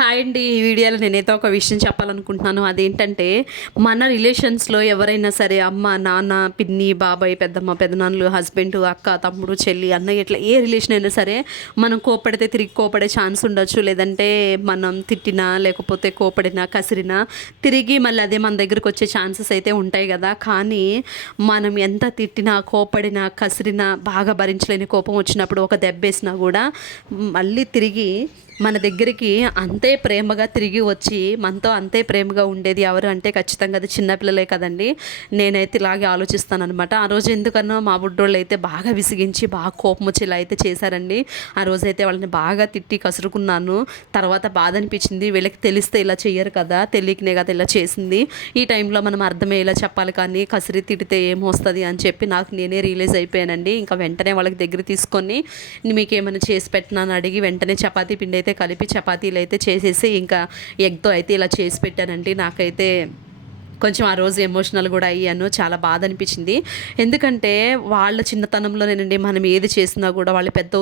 Hi అండి. ఈ వీడియోలో నేనైతే ఒక విషయం చెప్పాలనుకుంటున్నాను. అదేంటంటే మన రిలేషన్స్‌లో ఎవరైనా సరే అమ్మ, నాన్న, పిన్ని, బాబాయ్, పెద్దమ్మ, పెదనాన్నలు, హస్బెండ్, అక్క, తమ్ముడు, చెల్లి, అన్నయ్య ఇట్లా ఏ రిలేషన్ అయినా సరే మనం కోప్పడితే తిరిగి కోపడే ఛాన్స్ ఉండొచ్చు. లేదంటే మనం తిట్టినా, లేకపోతే కోపడినా, కసిరినా తిరిగి మళ్ళీ అదే మన దగ్గరికి వచ్చే ఛాన్సెస్ అయితే ఉంటాయి కదా! కానీ మనం ఎంత తిట్టినా, కోపడినా, కసిరినా, బాగా భరించలేని కోపం వచ్చినప్పుడు ఒక దెబ్బేసినా కూడా మళ్ళీ తిరిగి మన దగ్గరికి అంతే ప్రేమగా తిరిగి వచ్చి మనతో అంతే ప్రేమగా ఉండేది ఎవరు అంటే ఖచ్చితంగా అది చిన్నపిల్లలే కదండి. నేనైతే ఇలాగే ఆలోచిస్తాననమాట. ఆ రోజు ఎందుకన్నా మా బుడ్డోళ్ళు అయితే బాగా విసిగించి బాగా కోపం వచ్చి ఇలా అయితే చేశారండి. ఆ రోజైతే వాళ్ళని బాగా తిట్టి కసురుకున్నాను. తర్వాత బాధ అనిపించింది. వీళ్ళకి తెలిస్తే ఇలా చెయ్యరు కదా, తెలియకనే కదా ఇలా చేసింది. ఈ టైంలో మనం అర్థమయ్యేలా చెప్పాలి, కానీ కసిరి తిడితే ఏమొస్తుంది అని చెప్పి నాకు నేనే రియలైజ్ అయిపోయానండి. ఇంకా వెంటనే వాళ్ళకి దగ్గర తీసుకొని మీకేమైనా చేసి పెట్టినా అని అడిగి వెంటనే చపాతీ పిండి అయితే కలిపి చపాతీలు అయితే చేసేసి ఇంకా ఎగ్తో అయితే ఇలా చేసి పెట్టానండి. నాకైతే కొంచెం ఆ రోజు ఎమోషనల్ కూడా అయ్యాను. చాలా బాధ అనిపించింది. ఎందుకంటే వాళ్ళ చిన్నతనంలోనేనండి మనం ఏది చేసినా కూడా వాళ్ళు పెద్ద